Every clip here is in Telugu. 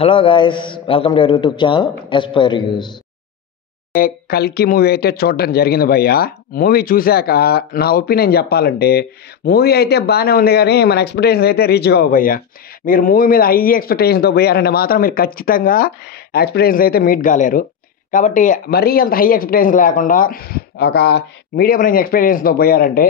Hello guys, welcome to your YouTube channel Aspire reviews. కల్కి మూవీ అయితే చూడటం జరిగింది భయ్య. మూవీ చూశాక నా ఒపీనియన్ చెప్పాలంటే మూవీ అయితే బాగానే ఉంది, కానీ మన ఎక్స్పెక్టేషన్స్ అయితే రీచ్ కావు భయ్య. మీరు మూవీ మీద హై ఎక్స్పెక్టేషన్తో పోయారంటే మాత్రం మీరు ఖచ్చితంగా ఎక్స్పెక్టేషన్స్ అయితే మీట్ కాలేరు. కాబట్టి మరీ అంత హై ఎక్స్పెక్టేషన్స్ లేకుండా ఒక మీడియం రేంజ్ ఎక్స్పెక్టేషన్స్తో పోయారంటే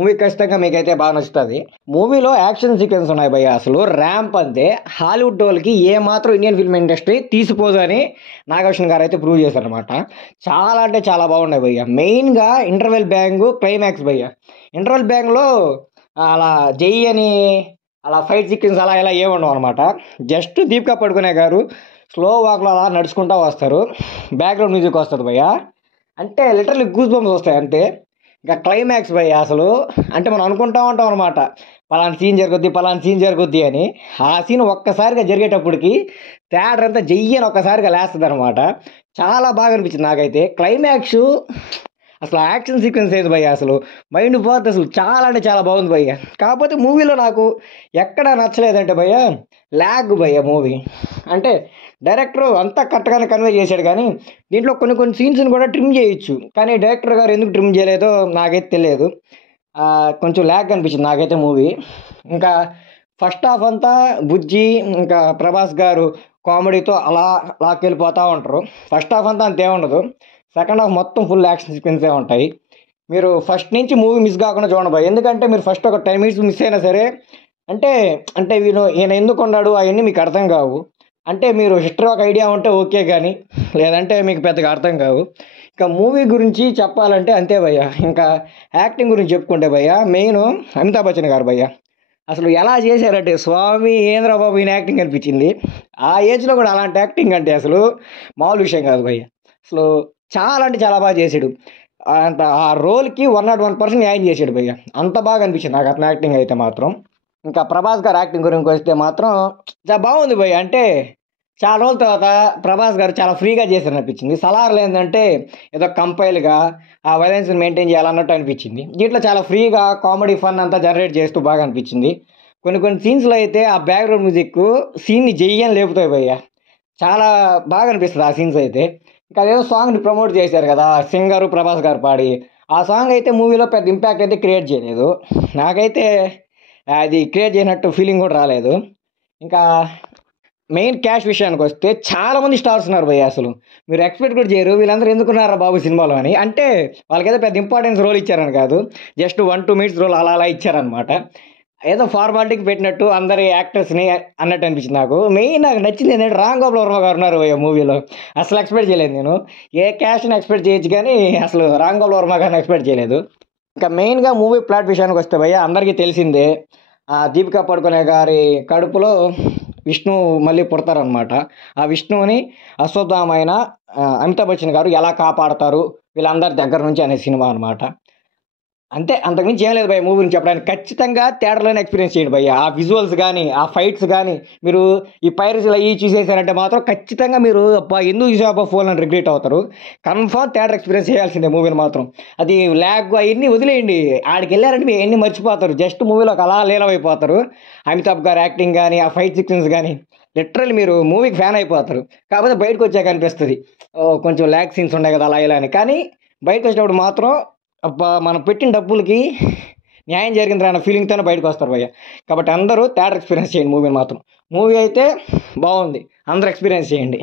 మూవీ ఖచ్చితంగా మీకైతే బాగా నచ్చుతుంది. మూవీలో యాక్షన్ సీక్వెన్స్ ఉన్నాయి భయ్య, అసలు ర్యాంప్ అంతే. హాలీవుడ్ వాళ్ళకి ఏ మాత్రం ఇండియన్ ఫిల్మ్ ఇండస్ట్రీ తీసిపోదు అని నాగభూషణ్ గారు అయితే ప్రూవ్ చేశారనమాట. చాలా అంటే చాలా బాగున్నాయి భయ్య. మెయిన్గా ఇంటర్వెల్ బ్యాంగ్ క్లైమాక్స్ భయ్య. ఇంటర్వెల్ బ్యాంగ్లో అలా జై అని అలా ఫైట్ సీక్వెన్స్ అలా ఇలా ఏముండవు అనమాట. జస్ట్ దీపికా పడుకునే గారు స్లో వాక్లో అలా నడుచుకుంటూ వస్తారు, బ్యాక్గ్రౌండ్ మ్యూజిక్ వస్తుంది భయ్య. అంటే లిటరల్లీ గూస్ బంప్స్ వస్తాయి అంతే. ఇంకా క్లైమాక్స్ భయ్య అసలు అంటే మనం అనుకుంటా ఉంటాం అనమాట, పలానా సీన్ జరుగుద్ది అని. ఆ సీన్ ఒక్కసారిగా జరిగేటప్పటికి థియేటర్ అంతా జయ్యని ఒక్కసారిగా లేస్తుంది అనమాట. చాలా బాగా అనిపించింది నాకైతే క్లైమాక్స్. అసలు యాక్షన్ సీక్వెన్స్ ఏది భయ్య, అసలు మైండ్ పోతే అసలు చాలా అంటే చాలా బాగుంది భయ్య. కాకపోతే మూవీలో నాకు ఎక్కడ నచ్చలేదంటే భయ్య ల్యాగ్ భయ్య. మూవీ అంటే డైరెక్టర్ అంతా కరెక్ట్గానే కన్వే చేశాడు, కానీ దీంట్లో కొన్ని సీన్స్ని కూడా ట్రిమ్ చేయొచ్చు, కానీ డైరెక్టర్ గారు ఎందుకు ట్రిమ్ చేయలేదో నాకైతే తెలియదు. కొంచెం ల్యాగ్ అనిపించింది నాకైతే మూవీ. ఇంకా ఫస్ట్ హాఫ్ అంతా బుజ్జి ఇంకా ప్రభాస్ గారు కామెడీతో అలా లాక్కెళ్ళిపోతూ ఉంటారు. ఫస్ట్ హాఫ్ అంతా అంతే ఉండదు, సెకండ్ హాఫ్ మొత్తం ఫుల్ యాక్షన్ సీక్వెన్సే ఉంటాయి. మీరు ఫస్ట్ నుంచి మూవీ మిస్ కాకుండా చూడండి భయ్య. ఎందుకంటే మీరు ఫస్ట్ ఒక 10 minutes మిస్ అయినా సరే అంటే అంటే ఈయన ఎందుకు ఉన్నాడు అవన్నీ మీకు అర్థం కావు. అంటే మీరు హిస్టరీ ఒక ఐడియా ఉంటే ఓకే, కానీ లేదంటే మీకు పెద్దగా అర్థం కావు. ఇంకా మూవీ గురించి చెప్పాలంటే అంతే భయ్య. ఇంకా యాక్టింగ్ గురించి చెప్పుకుంటే భయ్య మెయిన్ అమితాబ్ బచ్చన్ గారు భయ్య. అసలు ఎలా చేశారంటే స్వామి ఏంద్ర బాబు ఈయన యాక్టింగ్ అనిపించింది. ఆ ఏజ్లో కూడా అలాంటి యాక్టింగ్ అంటే అసలు మామూలు విషయం కాదు భయ్య. అసలు చాలా అంటే చాలా బాగా చేశాడు. అంత ఆ రోల్కి 101% న్యాయం చేశాడు భయ్య. అంత బాగా అనిపించింది నాకు అతని యాక్టింగ్ అయితే మాత్రం. ఇంకా ప్రభాస్ గారు యాక్టింగ్ గురించి వస్తే మాత్రం చాలా బాగుంది భయ్య. అంటే చాలా రోజుల తర్వాత ప్రభాస్ గారు చాలా ఫ్రీగా చేశారు అనిపించింది. సలార్లు ఏంటంటే ఏదో కంపైల్గా ఆ వైలెన్స్ని మెయింటైన్ చేయాలన్నట్టు అనిపించింది. దీంట్లో చాలా ఫ్రీగా కామెడీ ఫన్ అంతా జనరేట్ చేస్తూ బాగా అనిపించింది. కొన్ని సీన్స్లో అయితే ఆ బ్యాక్గ్రౌండ్ మ్యూజిక్ సీన్ని జయ్యని లేపుతాయి భయ్య. చాలా బాగా అనిపిస్తుంది ఆ సీన్స్ అయితే. ఇంకా అదేదో సాంగ్ని ప్రమోట్ చేశారు కదా సింగరు ప్రభాస్ గారు పాడి, ఆ సాంగ్ అయితే మూవీలో పెద్ద ఇంపాక్ట్ అయితే క్రియేట్ చేయలేదు. నాకైతే అది క్రియేట్ చేయనట్టు ఫీలింగ్ కూడా రాలేదు. ఇంకా మెయిన్ క్యాష్ విషయానికి వస్తే చాలామంది స్టార్స్ ఉన్నారు భయ్య. అసలు మీరు ఎక్స్పెక్ట్ కూడా చేయరు వీళ్ళందరూ ఎందుకున్నారా బాబు సినిమాలో అని. అంటే వాళ్ళకైతే పెద్ద ఇంపార్టెన్స్ రోల్ ఇచ్చారని కాదు, జస్ట్ 1-2 minutes రోల్ అలా ఇచ్చారనమాట. ఏదో ఫార్మాలిటీకి పెట్టినట్టు అందరి యాక్టర్స్ని అన్నట్టు అనిపించింది నాకు. మెయిన్ నాకు నచ్చింది ఏంటంటే రామ్ గోపాల్ వర్మ గారు ఉన్నారు మూవీలో. అసలు ఎక్స్పెక్ట్ చేయలేదు నేను. ఏ క్యాష్ని ఎక్స్పెక్ట్ చేయొచ్చు, కానీ అసలు రామ్ గోపాల్ వర్మ గారిని ఎక్స్పెక్ట్ చేయలేదు. ఇంకా మెయిన్గా మూవీ ప్లాట్ విషయానికి వస్తే భయ్య అందరికీ తెలిసిందే, దీపికా పడుకునే గారి కడుపులో విష్ణు మళ్ళీ పుడతారనమాట. ఆ విష్ణువుని అశ్వత్థామైన అమితాబ్ బచ్చన్ గారు ఎలా కాపాడతారు వీళ్ళందరి దగ్గర నుంచి అనే సినిమా అనమాట. అంతే, అంతకుమించి ఏం లేదు భయ్య. మూవీ గురించి చెప్పడానికి ఖచ్చితంగా థియేటర్లోనే ఎక్స్పీరియన్స్ చేయండి భయ్య. ఆ విజువల్స్ కానీ ఆ ఫైట్స్ కానీ మీరు ఈ పైరసీలు అవి చూసేసారంటే మాత్రం ఖచ్చితంగా మీరు ఎందుకు చూసాపా ఫోన్ అని రిగ్రెట్ అవుతారు. కన్ఫర్మ్ థియేటర్ ఎక్స్పీరియన్స్ చేయాల్సిందే మూవీని మాత్రం. అది ల్యాగ్ అవన్నీ వదిలేయండి, ఆడికి వెళ్ళారంటే మీరు ఎన్ని మర్చిపోతారు, జస్ట్ మూవీలోకి అలా లీలమైపోతారు. అమితాబ్ గారు యాక్టింగ్ కానీ ఆ ఫైట్ సీక్వెన్స్ కానీ లిటరల్లీ మీరు మూవీకి ఫ్యాన్ అయిపోతారు. కాకపోతే బయటకు వచ్చాక అనిపిస్తుంది కొంచెం ల్యాగ్ సీన్స్ ఉన్నాయి కదా అలా ఇలా అని. కానీ బయటకు వచ్చినప్పుడు మాత్రం అబ్బా మనం పెట్టిన డబ్బులకి న్యాయం జరిగింది అన్న ఫీలింగ్తోనే బయటకు వస్తారు భయ్య. కాబట్టి అందరూ థియేటర్ ఎక్స్పీరియన్స్ చేయండి మూవీని మాత్రం. మూవీ అయితే బాగుంది, అందరూ ఎక్స్పీరియన్స్ చేయండి.